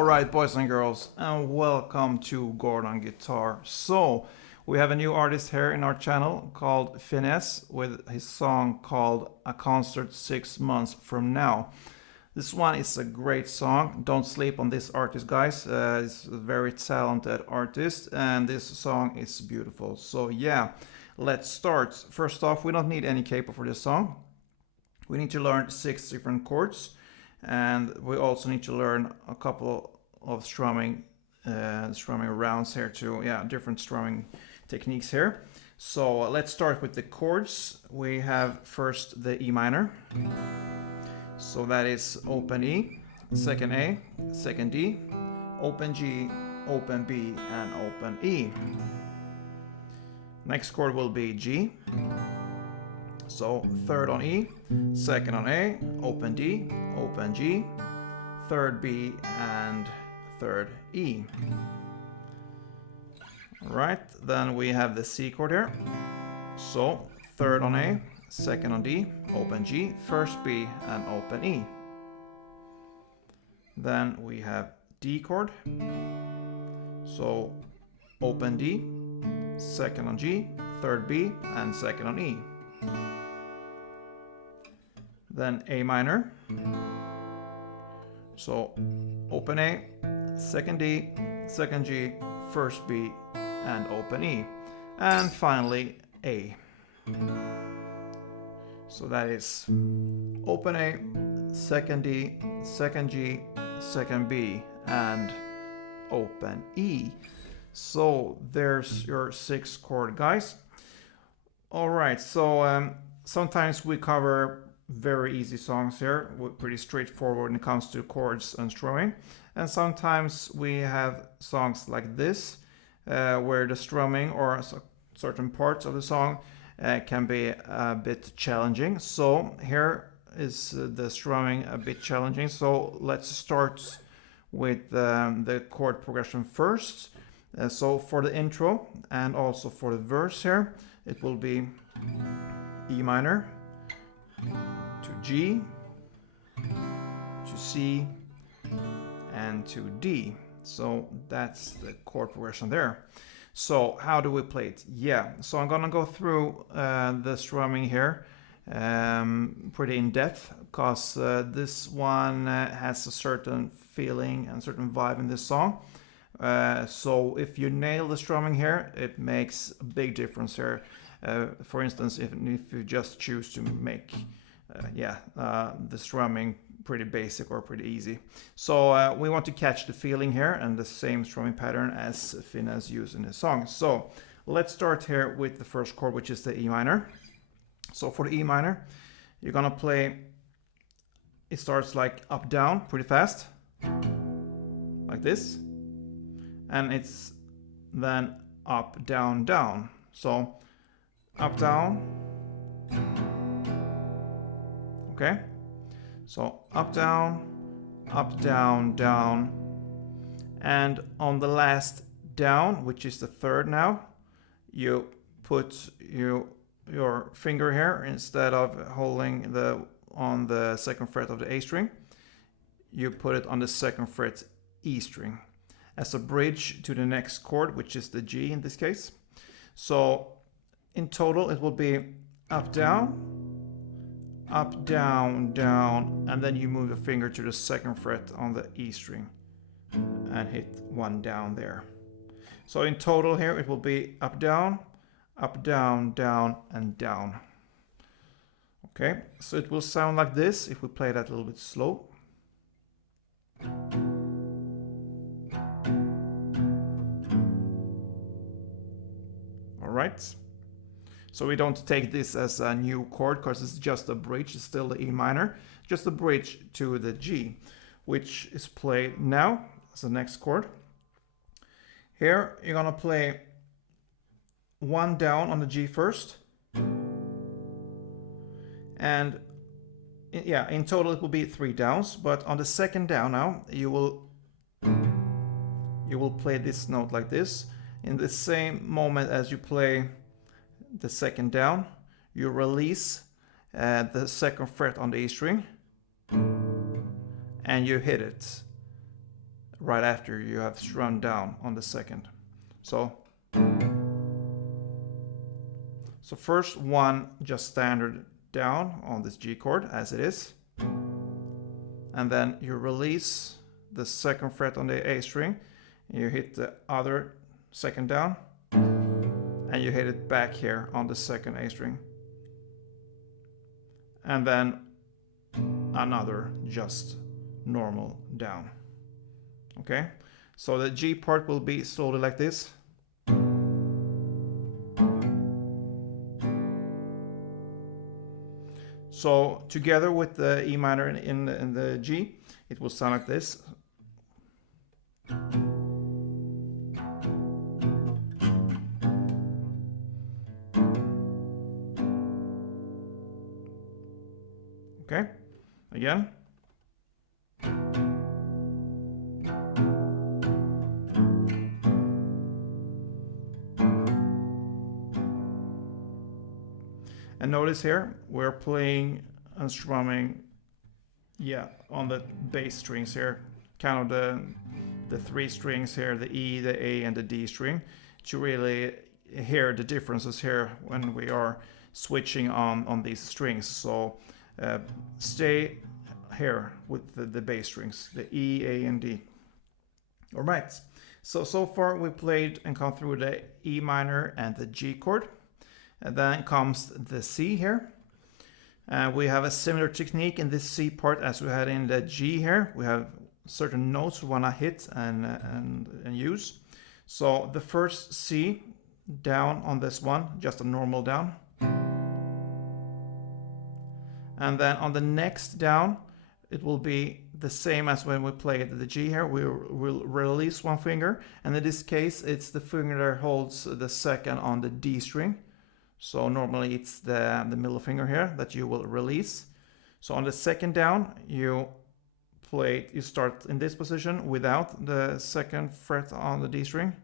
Alright, boys and girls, and welcome to Gordon Guitar. So, we have a new artist here in our channel called FINNEAS with his song called A Concert 6 Months From Now. This one is a great song. Don't sleep on this artist, guys. He's a very talented artist and this song is beautiful. So yeah, let's start. First off, we don't need any capo for this song. We need to learn 6 different chords. And we also need to learn a couple of strumming rounds here too. Yeah, different strumming techniques here. So let's start with the chords. We have first the E minor. So that is open E, second A, second D, open G, open B, and open E. Next chord will be G. So third on E, second on A, open D, open G, third B, and third E. Alright, then we have the C chord here. So third on A, second on D, open G, first B, and open E. Then we have D chord. So open D, second on G, third B, and second on E. Then A minor. So open A, second D, second G, first B, and open E. And finally A. So that is open A, second D, second G, second B, and open E. So there's your 6 chord, guys. Alright, so sometimes we cover very easy songs here, pretty straightforward when it comes to chords and strumming. And sometimes we have songs like this, where the strumming or certain parts of the song can be a bit challenging. So here is the strumming a bit challenging. So let's start with the chord progression first. So for the intro and also for the verse here, it will be E minor to G, to C, and to D. So that's the chord progression there. So how do we play it? Yeah, so I'm gonna go through the strumming here pretty in depth, because this one has a certain feeling and certain vibe in this song. So if you nail the strumming here, it makes a big difference here. For instance, if you just choose to make the strumming pretty basic or pretty easy. So we want to catch the feeling here and the same strumming pattern as FINNEAS used in his song. So let's start here with the first chord, which is the E minor. So for the E minor, you're gonna play, it starts like up down pretty fast, like this, and it's then up down down. So up down, okay, so up down down, and on the last down, which is the third now, you put your finger here, instead of holding on the second fret of the A string, you put it on the second fret E string as a bridge to the next chord, which is the G in this case. So in total it will be up down down, and then you move your finger to the second fret on the E string and hit one down there. So in total here it will be up down down, and down. Okay, so it will sound like this if we play that a little bit slow. Alright, so we don't take this as a new chord because it's just a bridge, it's still the E minor, just a bridge to the G, which is played now as the next chord. Here you're gonna play one down on the G first, and in total it will be 3 downs, but on the second down now you will play this note like this. In the same moment as you play the second down, you release the second fret on the E string and you hit it right after you have strummed down on the second. So first one just standard down on this G chord as it is, and then you release the second fret on the A string, you hit the other second down, and you hit it back here on the second A string, and then another just normal down. Okay, so the G part will be slowly like this. So together with the E minor in the G, it will sound like this. Okay, again. And notice here, we're playing and strumming, on the bass strings here, kind of the three strings here, the E, the A, and the D string, to really hear the differences here when we are switching on these strings. So stay here with the bass strings, the E, A, and D. All right, so far we played and come through the E minor and the G chord. And then comes the C here. We have a similar technique in this C part as we had in the G here. We have certain notes we want to hit and use. So the first C down on this one, just a normal down. And then on the next down, it will be the same as when we played the G here. We'll release one finger, and in this case, it's the finger that holds the second on the D string. So normally it's the middle finger here that you will release. So on the second down, you start in this position without the second fret on the D string,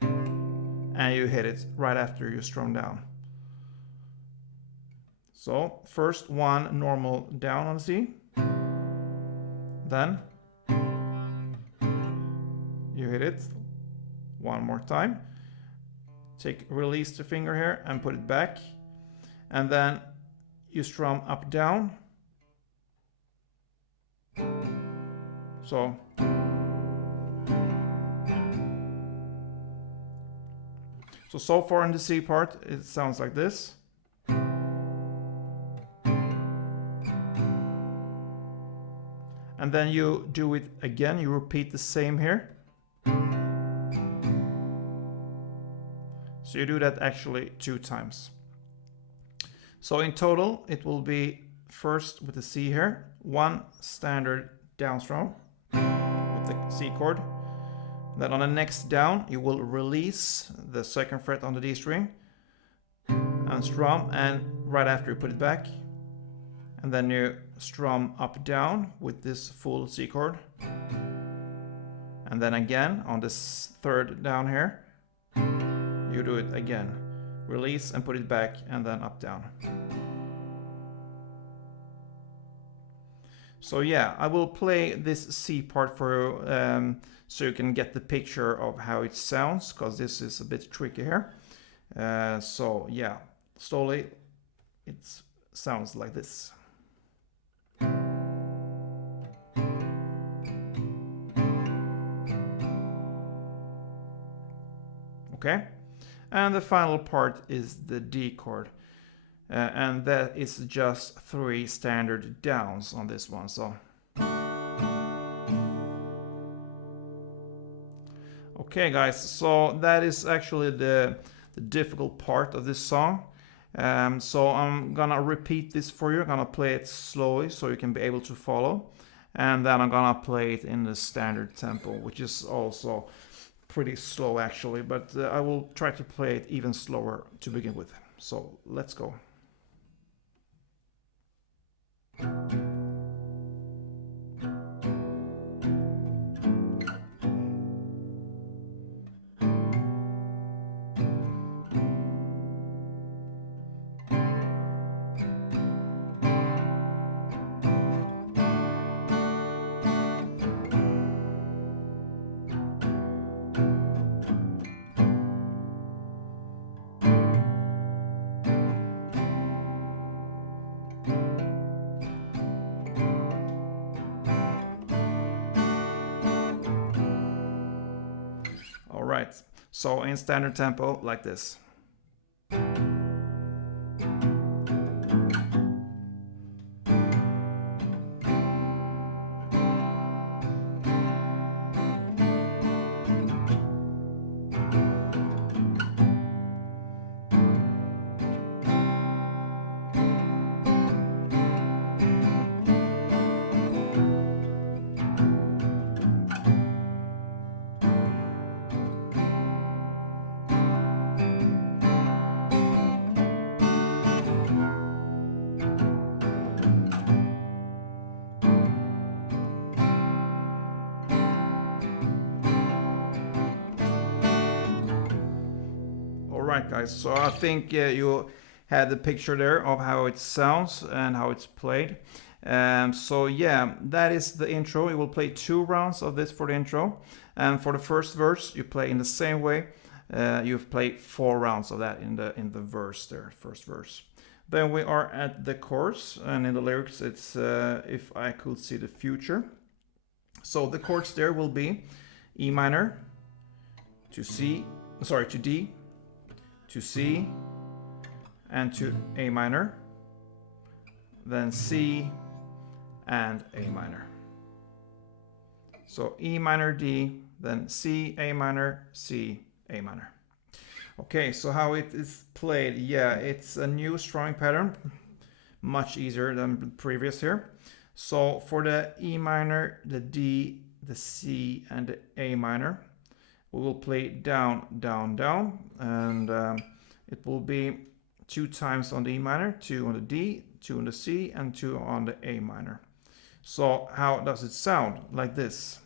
and you hit it right after you strum down. So first one normal down on C, then you hit it one more time. Release the finger here and put it back, and then you strum up down. So far in the C part it sounds like this. And then you do it again, you repeat the same here. So you do that actually 2 times. So in total, it will be first with the C here, one standard down strum with the C chord. Then on the next down, you will release the second fret on the D string and strum, and right after you put it back. And then you strum up down with this full C chord. And then again on this third down here, you do it again. Release and put it back, and then up down. So yeah, I will play this C part for you so you can get the picture of how it sounds, because this is a bit tricky here. So yeah, slowly it sounds like this. Okay, and the final part is the D chord, and that is just 3 standard downs on this one. So okay guys, so that is actually the difficult part of this song. So I'm gonna repeat this for you. I'm gonna play it slowly so you can be able to follow, and then I'm gonna play it in the standard tempo, which is also pretty slow actually, but I will try to play it even slower to begin with. So let's go. right, so in standard tempo like this. Alright guys, so I think you had the picture there of how it sounds and how it's played. So yeah, that is the intro. You will play 2 rounds of this for the intro. And for the first verse, you play in the same way. You've played 4 rounds of that in the verse there, first verse. Then we are at the chorus, and in the lyrics it's if I could see the future. So the chords there will be E minor to to D, to C, and to A minor, then C and A minor. So E minor, D, then C, A minor, C, A minor. Okay, so how it is played, yeah, it's a new strumming pattern, much easier than the previous here. So for the E minor, the D, the C, and the A minor, we will play down, down, down, and it will be 2 times on the E minor, 2 on the D, 2 on the C, and 2 on the A minor. So how does it sound? Like this.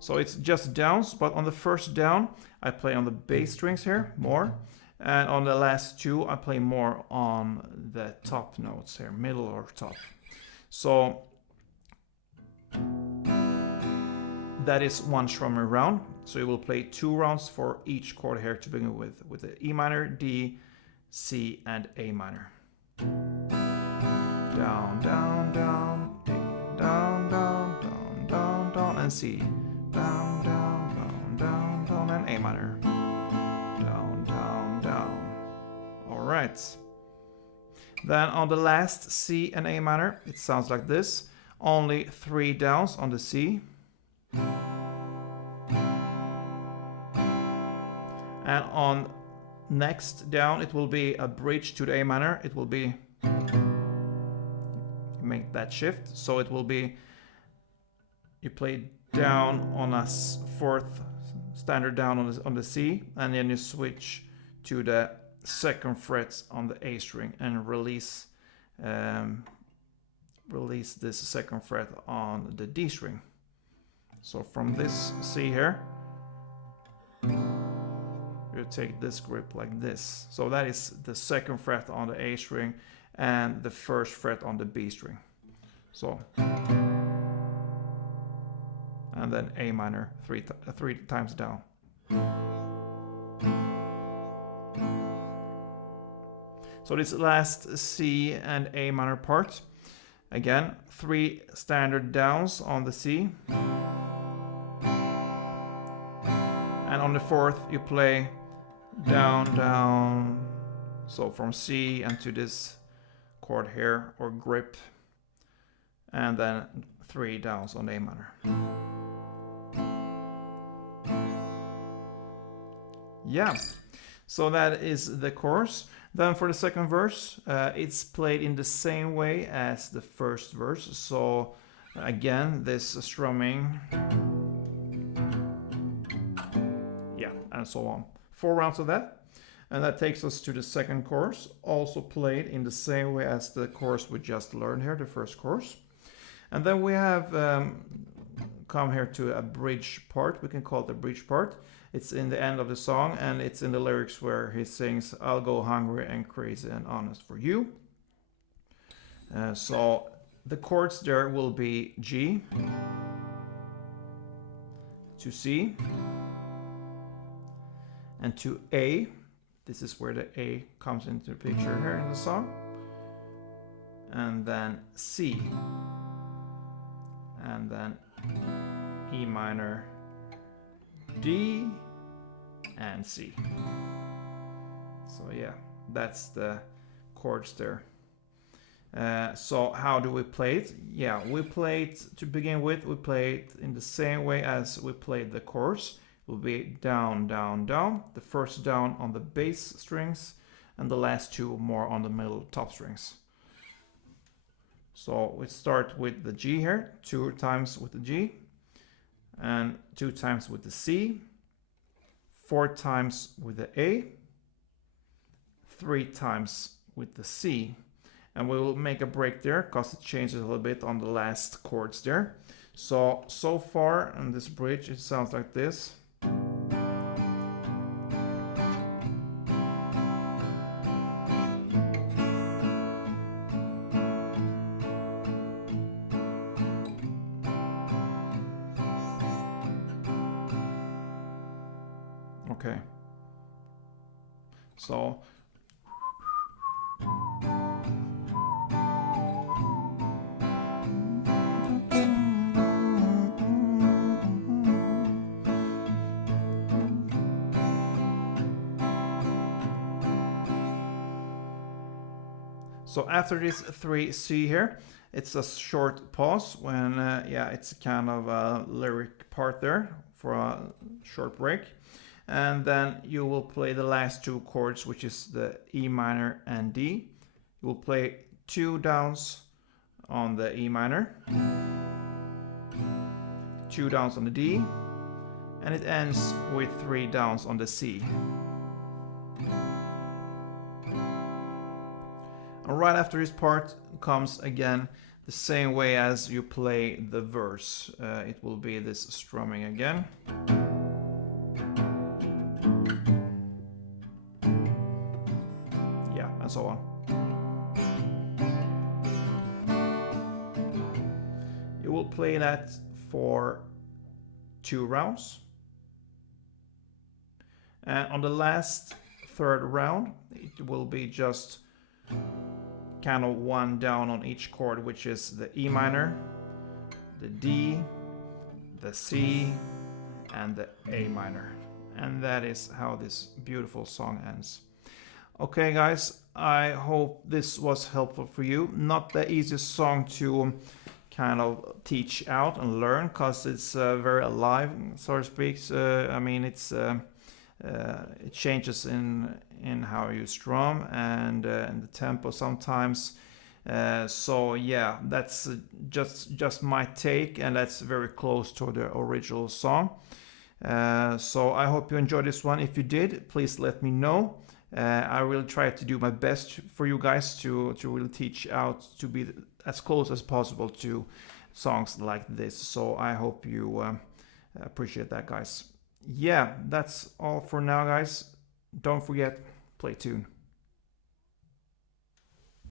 So it's just downs, but on the first down, I play on the bass strings here more. And on the last 2, I play more on the top notes here, middle or top. So that is 1 strumming round. So you will play 2 rounds for each chord here to begin with the E minor, D, C, and A minor. Down, down, down, D, down, down, down, down, down, and C. Down, down, down, down, down, and A minor. Down, down, down. All right. Then on the last C and A minor, it sounds like this. Only 3 downs on the C. And on next down, it will be a bridge to the A minor. It will be, you make that shift. So it will be, you play down on a 4th standard down on the C, and then you switch to the 2nd fret on the A string and release this 2nd fret on the D string. So from this C here, you take this grip like this. So that is the 2nd fret on the A string and the 1st fret on the B string. So, and then A minor 3 times down. So this last C and A minor part, again 3 standard downs on the C, and on the 4th you play down, down, so from C and to this chord here or grip, and then 3 downs on A minor. Yeah, so that is the chorus. Then for the 2nd verse, it's played in the same way as the 1st verse. So again, this strumming, yeah, and so on. 4 rounds of that. And that takes us to the 2nd chorus, also played in the same way as the chorus we just learned here, the 1st chorus. And then we have come here to a bridge part. We can call it the bridge part. It's in the end of the song, and it's in the lyrics where he sings, "I'll go hungry and crazy and honest for you." So the chords there will be G to C and to A This is where the A comes into the picture here in the song. And then C. And then E minor, D, and C. So yeah, that's the chords there. So how do we play it? Yeah, we play it, to begin with, we play it in the same way as we played the chords. It will be down, down, down. The first down on the bass strings and the last two more on the middle top strings. So we start with the G here, 2 times with the G, and 2 times with the C, 4 times with the A, 3 times with the C. And we will make a break there because it changes a little bit on the last chords there. So far on this bridge it sounds like this. Okay. So after this 3C here, it's a short pause when, yeah, it's kind of a lyric part there for a short break. And then you will play the last 2 chords, which is the E minor and D. You will play 2 downs on the E minor, 2 downs on the D, and it ends with 3 downs on the C. And right after this part comes again the same way as you play the verse. It will be this strumming again. Yeah, and so on. You will play that for 2 rounds. And on the last 3rd round, it will be just kind of 1 down on each chord, which is the E minor, the D, the C, and the A minor. And that is how this beautiful song ends. Okay guys, I hope this was helpful for you. Not the easiest song to kind of teach out and learn, because it's very alive, so to speak. I mean, it's it changes in how you strum and in the tempo sometimes. So yeah, that's just my take, and that's very close to the original song. So I hope you enjoyed this one. If you did, please let me know. I will try to do my best for you guys to really teach out to be as close as possible to songs like this. So I hope you appreciate that, guys. Yeah, that's all for now, guys. Don't forget, play tune.